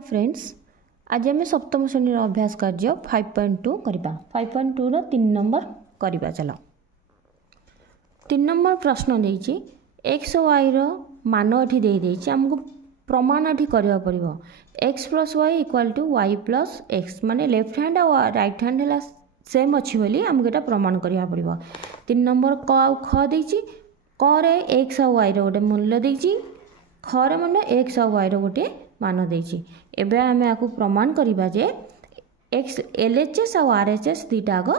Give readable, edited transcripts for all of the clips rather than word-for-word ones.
Friends आज आम सप्तम श्रेणी अभ्यास कार्य 5.2 करवा 5.2 रो 3 नंबर करवा चलो 3 नंबर प्रश्न देछि एक्स वाई रो मान एठी दे देछि हमको प्रमाण एठी करबा पड़िबो X plus Y equal to Y plus X माने लेफ्ट हैंड और राइट हैंड हला सेम अछि बोली हमको एटा प्रमाण करबा पड़िबो 3 नंबर क आ ख देछि क रे एक्स और वाई रो गोटे मूल्य देछि ख रे माने एक्स और वाई रो गोटे मान देछि एबे हमें आकु प्रमाण करिबा जे एक्स एलएचएस और आरएचएस दुटा आग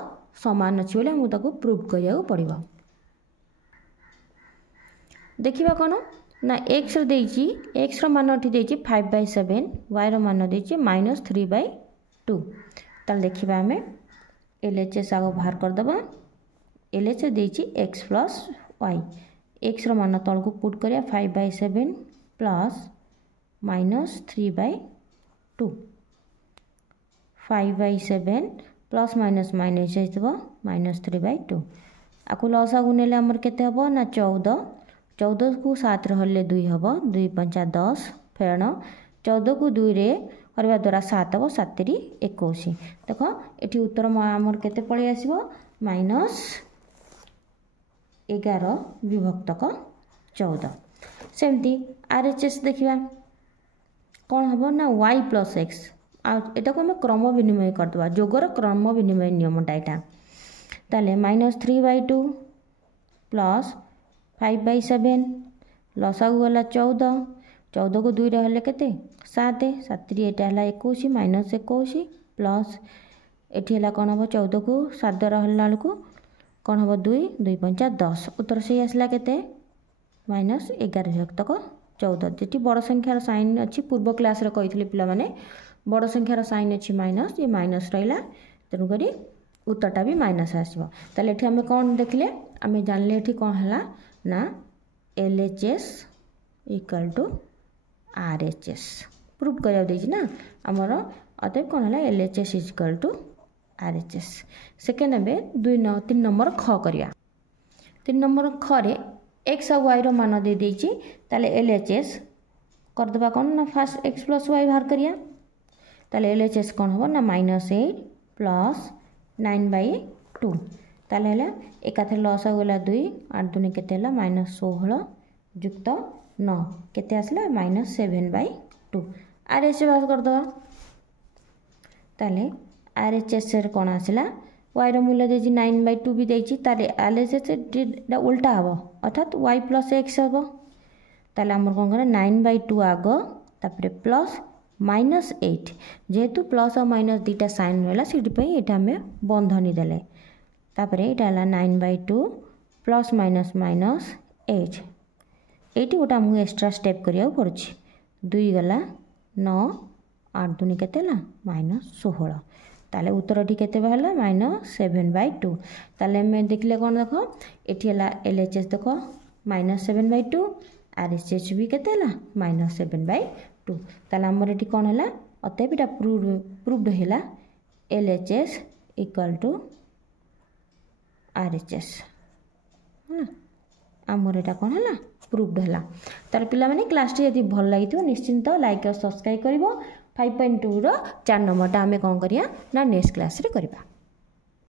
समान अछि बोले हम ताको प्रूव करिया पड़िबो देखिबा कोन ना एक्स रो देछि एक्स रो मान एठी देछि 5/7 वाई रो मान देछि -3/2 ताल देखिबा हमें एलएचएस आग बाहर कर दबा एलएचएस देछि x प्लस वाई एक्स रो मान तळ को पुट करिया 5/7 प्लस -3/2 5/7 प्लस माइनस माइनस -3/2 आकु लस आगु नेले हमर केते हबो ना 14 को 7 रहले 2 हबो 2 5 10 फेण 14 को 2 रे करबा द्वारा 7 हबो 7 री 21 देखो एठी उत्तर हमर केते पळि आसीबो -11 विभक्तक 14 सेमती आरएचएस देखिबा कौन हम ना y प्लस एक्स आटा को आम क्रम विनिमय करदे जोगर क्रम विनिमय नियमटा यहाँ ताले -3/2 प्लस 5/7 लसागु गला 14 को 2 रे केते 7 7 री एटा हला 21 -21 प्लस एठी हला कोन हम 14 को 7 द्वारा हल्ला को कोन हम 2 2 5 10 उत्तर से आसला केते -11 विभक्तक 14 जी बड़ संख्यार साइन अच्छी पूर्व क्लास रे कही पिला माने बड़ संख्यार साइन अच्छी माइनस ये माइनस रहा तेणुक उत्तरटा भी माइनस आसो ताले एठी हमें कौन देखले आम जानले एठी कौन है ना LHS equal to RHS proof करा ना आमर अतएव कौन है LHS equal to RHS second एवं 3 नंबर ख करिया 3 नंबर ख रे एक्स और वाई रो मान दे देछि ताले एलएचएस कर दबा कोन ना फास्ट एक्स प्लस वाई बाहर करिया ताले एलएचएस कोन हो ना -8 प्लस 9/2 ताले हला एकाथे लॉस हो गला 2 8 दुने केते हला -16 जुक्त 9 केते आसला -7/2 आरएचएस बाहर कर दबा ताले आरएचएस रे कोन आसला y रो मूल्य देछि 9/2 भी देछि ताले एलएचएस उल्टा हबो अर्थात y प्लस x हबो ताले हमर कोन करे 9/2 आग तापरे प्लस -8 जेहेतु प्लस और माइनस दुटा साइन रहला सिटी पे एटा हमें बंधनी देले तापरे एटा हला 9/2 प्लस माइनस माइनस 8 एटी गोटा हम एक्स्ट्रा स्टेप करिया पड़छि 2 गला 9 8 दुनी केते ला -16 ताले उत्तर टी केते बाहला -7/2 ताले मैं देखले कोन देखो एठी हला एलएचएस देखो -7/2 आरएचएस भी केते हला -7/2 ताले हमर एठी कोन हला अतएव एटा प्रूव्ड हला एलएचएस इक्वल टू आरएचएस है हमर एटा कोन हला प्रूव्ड हला तार पिला माने क्लास टी यदि भल लागितो निश्चिंत लाइक और सब्सक्राइब करिवो 5.2 रो 4 नंबर टा हमें कौन करिया ना नेक्स्ट क्लास रे करिबा।